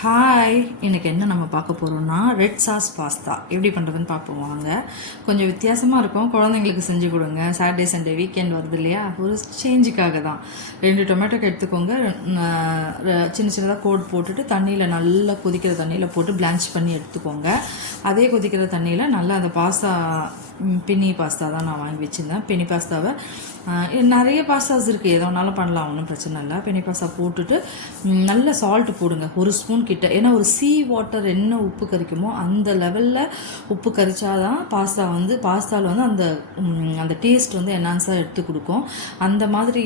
Hi இன்றைக்கி என்ன நம்ம பார்க்க போகிறோம்னா ரெட் சாஸ் பாஸ்தா எப்படி பண்ணுறதுன்னு பார்ப்போம் வாங்க. கொஞ்சம் வித்தியாசமாக இருக்கும். குழந்தைங்களுக்கு செஞ்சு கொடுங்க. சாட்டர்டே சண்டே வீக்கெண்ட் வருது இல்லையா? ஒரு சேஞ்சுக்காக தான். ரெண்டு டொமேட்டோக்கு எடுத்துக்கோங்க. சின்ன சின்னதாக கோட் போட்டுட்டு தண்ணியில் நல்லா கொதிக்கிற தண்ணியில் போட்டு பிளான்ச் பண்ணி எடுத்துக்கோங்க. அதே கொதிக்கிற தண்ணியில் நல்லா அந்த பாஸ்தா பின்னி பாஸ்தா தான் நான் வாங்கி வச்சுருந்தேன். பெனி பாஸ்தாவை நிறைய பாஸ்தாஸ் இருக்குது எதோ வேணாலும் பண்ணலாம் ஒன்றும் பிரச்சனை இல்லை. பெனி பாஸ்தா போட்டுட்டு நல்ல சால்ட் போடுங்க. ஒரு ஸ்பூன் கிட்ட. ஏன்னா ஒரு சீ வாட்டர் என்ன உப்பு கரிக்குமோ அந்த லெவலில் உப்பு கறிச்சாதான் பாஸ்தா வந்து பாஸ்தாவில் வந்து அந்த அந்த டேஸ்ட் வந்து என்ஹான்ஸாக எடுத்து கொடுக்கும். அந்த மாதிரி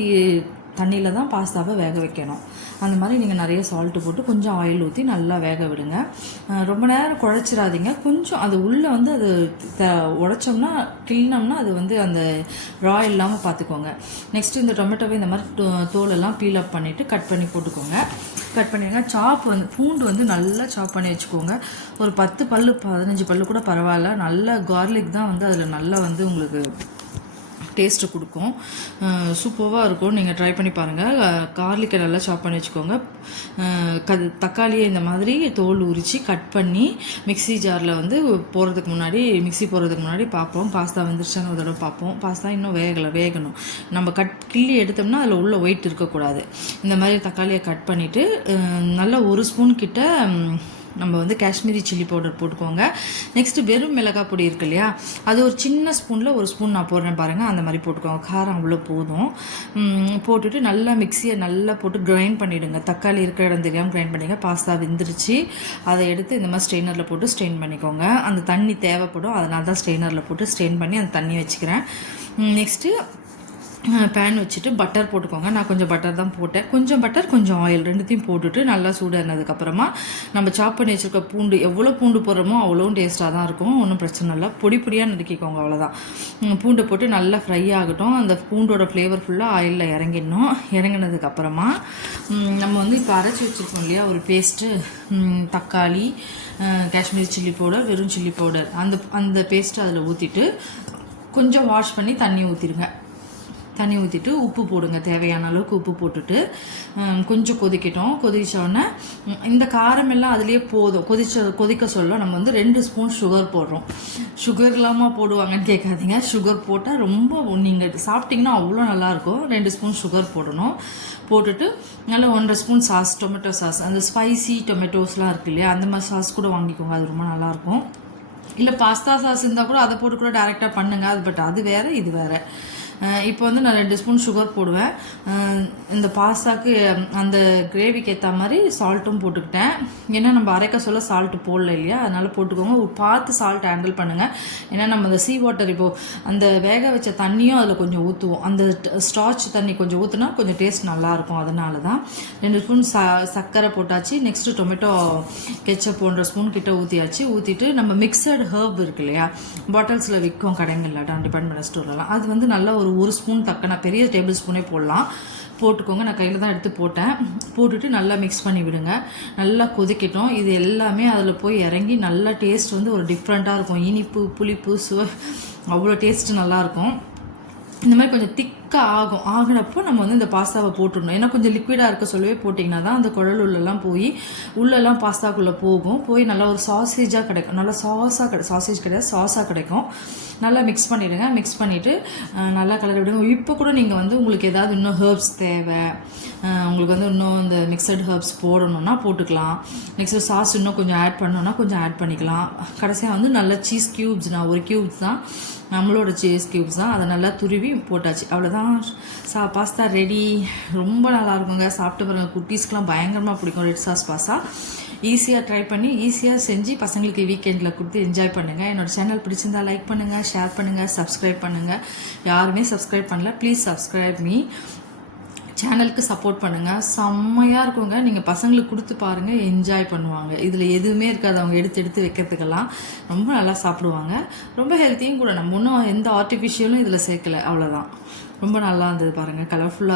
தண்ணியில் தான் பாஸ்தாவை வேக வைக்கணும். அந்த மாதிரி நீங்கள் நிறைய சால்ட்டு போட்டு கொஞ்சம் ஆயில் ஊற்றி நல்லா வேக விடுங்க. ரொம்ப நேரம் குழச்சிடாதீங்க. கொஞ்சம் அது உள்ளே வந்து அது த உடைச்சோம்னா கிள்னோம்னா அது வந்து அந்த ரா இல்லாமல் பார்த்துக்கோங்க நெக்ஸ்ட் இந்த டொமேட்டோவை இந்த மாதிரி தோ- தோலெல்லாம் பீல் அப் பண்ணிவிட்டு கட் பண்ணி போட்டுக்கோங்க. கட் பண்ணிடுங்க. சாப் வந்து பூண்டு வந்து நல்லா சாப் பண்ணி வச்சுக்கோங்க. ஒரு பத்து பல்லு பதினஞ்சு பல்லு கூட பரவாயில்ல. நல்ல கார்லிக் தான் வந்து அதில் நல்லா வந்து உங்களுக்கு டேஸ்ட்டு கொடுக்கும். சூப்பராக இருக்கும். நீங்கள் ட்ரை பண்ணி பாருங்கள் கார்லிக்கை நல்லா சாப் பண்ணி வச்சுக்கோங்க. க தக்காளியை இந்த மாதிரி தோல் உரித்து கட் பண்ணி மிக்ஸி ஜாரில் வந்து போகிறதுக்கு முன்னாடி மிக்ஸி போகிறதுக்கு முன்னாடி பார்ப்போம். பாஸ்தா வந்துருச்சான்னு ஒரு தடவை பார்ப்போம். பாஸ்தா இன்னும் வேகலை வேகணும். நம்ம கட் கிள்ளி எடுத்தோம்னா அதில் உள்ள ஒயிட் இருக்கக்கூடாது. இந்த மாதிரி தக்காளியை கட் பண்ணிவிட்டு நல்லா ஒரு ஸ்பூன் கிட்ட நம்ம வந்து காஷ்மீரி சில்லி பவுடர் போட்டுக்கோங்க. நெக்ஸ்ட்டு வெறும் மிளகாய் பொடி இருக்கு இல்லையா? அது ஒரு சின்ன ஸ்பூனில் ஒரு ஸ்பூன் நான் போடுறேன் பாருங்கள் அந்த மாதிரி போட்டுக்கோங்க. காரம் அவ்வளோ போதும். போட்டுட்டு நல்லா மிக்சியை நல்லா போட்டு கிரைண்ட் பண்ணிவிடுங்க தக்காளி இருக்கிற இடம் தெரியாமல் கிரைண்ட் பண்ணிங்க பாஸ்தா வெந்துருச்சு. அதை எடுத்து இந்த மாதிரி ஸ்ட்ரெயினரில் போட்டு ஸ்ட்ரெயின் பண்ணிக்கோங்க. அந்த தண்ணி தேவைப்படும். அதனால தான் ஸ்ட்ரெயினரில் போட்டு ஸ்ட்ரெயின் பண்ணி அந்த தண்ணி வச்சுக்கிறேன். நெக்ஸ்ட்டு பேன் வச்சுட்டு பட்டர் போட்டுக்கோங்க. நான் கொஞ்சம் பட்டர் தான் போட்டேன். கொஞ்சம் பட்டர் கொஞ்சம் ஆயில் ரெண்டுத்தையும் போட்டுட்டு நல்லா சூடானதுக்கப்புறமா நம்ம சாப் பண்ணி வச்சுருக்க பூண்டு எவ்வளோ பூண்டு போடுறோமோ அவ்வளோ டேஸ்ட்டாக தான் இருக்கும். ஒன்றும் பிரச்சனை இல்லை. பொடி பொடியாக நறுக்கிக்கோங்க அவ்வளோதான் பூண்டை போட்டு நல்லா ஃப்ரை ஆகட்டும். அந்த பூண்டோட ஃப்ளேவர் ஃபுல்லாக ஆயிலில் இறங்கிடணும். இறங்கினதுக்கப்புறமா நம்ம வந்து இப்போ அரைச்சி வச்சுருக்கோம் இல்லையா? ஒரு பேஸ்ட்டு தக்காளி காஷ்மீர் காஷ்மீரி சில்லி பவுடர் வெறும் சில்லி பவுடர் அந்த அந்த பேஸ்ட்டு அதில் ஊற்றிட்டு கொஞ்சம் வாஷ் பண்ணி தண்ணி ஊற்றிடுங்க தண்ணி ஊற்றிட்டு உப்பு போடுங்க. தேவையான அளவுக்கு உப்பு போட்டுட்டு கொஞ்சம் கொதிக்கட்டும். கொதிச்சோடனே இந்த காரம் எல்லாம் அதுலேயே போதும். கொதிச்ச கொதிக்க சொல்ல நம்ம வந்து ரெண்டு ஸ்பூன் சுகர் போடுறோம். சுகர் இல்லாமல் போடுவாங்கன்னு கேட்காதீங்க. சுகர் போட்டால் ரொம்ப நீங்கள் சாப்பிட்டீங்கன்னா அவ்வளோ நல்லாயிருக்கும். ரெண்டு ஸ்பூன் சுகர் போடணும். போட்டுட்டு நல்லா ஒன்றரை ஸ்பூன் சாஸ் டொமேட்டோ சாஸ் அந்த ஸ்பைசி டொமேட்டோஸ்லாம் இருக்கு இல்லையா அந்த மாதிரி சாஸ் கூட வாங்கிக்கோங்க. அது ரொம்ப நல்லாயிருக்கும். இல்லை பாஸ்தா சாஸ் இருந்தால் கூட அதை போட்டு கூட டேரெக்டாக பண்ணுங்க. அது பட் அது வேற இது வேறு. இப்போ வந்து நான் ரெண்டு ஸ்பூன் சுகர் போடுவேன். இந்த பாஸ்தாக்கு அந்த கிரேவிக்கு ஏற்ற மாதிரி சால்ட்டும் போட்டுக்கிட்டேன். ஏன்னா நம்ம அரைக்க சொல்ல சால்ட் போடல இல்லையா? அதனால் போட்டுக்கோங்க. ஒரு பார்த்து சால்ட் ஹேண்டில் பண்ணுங்கள் ஏன்னா நம்ம அந்த சீ வாட்டர் இப்போ அந்த வேக வச்ச தண்ணியும் அதில் கொஞ்சம் ஊற்றுவோம் அந்த ஸ்டார்ச் தண்ணி கொஞ்சம் ஊற்றுனா கொஞ்சம் டேஸ்ட் நல்லாயிருக்கும். அதனால தான் ரெண்டு ஸ்பூன் ச சர்க்கரை போட்டாச்சு. நெக்ஸ்ட்டு டொமேட்டோ கெச்சப் போன்ற ஸ்பூன் கிட்ட ஊற்றியாச்சு ஊற்றிட்டு நம்ம மிக்சட் ஹர்ப் இருக்கு இல்லையா? பாட்டில்ஸில் விற்கும் கடைங்களில் டிபார்ட்மெண்ட் ஸ்டோர்லலாம் அது வந்து நல்லா ஒரு ஒரு ஸ்பூன் தக்கன பெரிய டேபிள் ஸ்பூனே போடலாம். போட்டுக்கோங்க. நான் கையில் தான் எடுத்து போட்டேன். போட்டுட்டு நல்லா மிக்ஸ் பண்ணி விடுங்க. நல்லா கொதிக்கட்டும். இது எல்லாமே அதில் போய் இறங்கி நல்லா டேஸ்ட் வந்து ஒரு டிஃப்ரெண்ட்டாக இருக்கும். இனிப்பு புளிப்பு சுவை அவ்வளோ டேஸ்ட்டு நல்லாயிருக்கும் இந்த மாதிரி கொஞ்சம் திக்காக ஆகும். ஆகினப்போ நம்ம வந்து இந்த பாஸ்தாவை போட்டுடணும். ஏன்னா கொஞ்சம் லிக்விடாக இருக்க சொல்லவே போட்டிங்கன்னா தான் அந்த குழல் உள்ளெல்லாம் போய் உள்ளெல்லாம் பாஸ்தாக்குள்ளே போகும். போய் நல்லா ஒரு சாசேஜாக கிடைக்கும். நல்லா சாஸாக கிடை சாசேஜ் கிடையாது சாஸாக கிடைக்கும். நல்லா மிக்ஸ் பண்ணிவிடுங்க மிக்ஸ் பண்ணிவிட்டு நல்லா கலர் விடுங்க. இப்போ கூட நீங்கள் வந்து உங்களுக்கு ஏதாவது இன்னும் ஹேர்ப்ஸ் தேவை உங்களுக்கு வந்து இன்னும் இந்த மிக்சட் ஹெர்ப்ஸ் போடணும்னா போட்டுக்கலாம். நெக்ஸ்ட் சாஸ் இன்னும் கொஞ்சம் ஆட் பண்ணணும்னா கொஞ்சம் ஆட் பண்ணிக்கலாம். கடைசியாக வந்து நல்ல சீஸ் க்யூப்ஸ் நான் ஒரு க்யூப்ஸ் தான் நம்மளோட சீஸ் க்யூப்ஸ் தான். அதை நல்லா துருவி போட்டாச்சு. அவ்வளோதான் சா பாஸ்தா ரெடி ரொம்ப நல்லா இருக்குங்க சாப்பிட்டு பாருங்கள் குட்டீஸ்க்கெலாம் பயங்கரமாக பிடிக்கும். ரெட் சாஸ் பாஸ்தா ஈஸியாக ட்ரை பண்ணி ஈஸியாக செஞ்சு பசங்களுக்கு வீக்கெண்டில் கொடுத்து என்ஜாய் பண்ணுங்கள் என்னோடய சேனல் பிடிச்சிருந்தா லைக் பண்ணுங்கள் ஷேர் பண்ணுங்கள் சப்ஸ்கிரைப் பண்ணுங்கள் யாருமே சப்ஸ்கிரைப் பண்ணல. ப்ளீஸ் சப்ஸ்கிரைப் மீ சேனலுக்கு சப்போர்ட் பண்ணுங்கள் செம்மையாக இருக்குங்க. நீங்கள் பசங்களுக்கு கொடுத்து பாருங்கள் என்ஜாய் பண்ணுவாங்க. இதில் எதுவுமே இருக்காது. அவங்க எடுத்து எடுத்து வைக்கிறதுக்கெல்லாம் ரொம்ப நல்லா சாப்பிடுவாங்க. ரொம்ப ஹெல்த்தியும் கூட. நம்ம ஒன்றும் எந்த ஆர்டிஃபிஷியலும் இதில் சேர்க்கலை. அவ்வளோதான் ரொம்ப நல்லா இருந்தது பாருங்கள் கலர்ஃபுல்லாக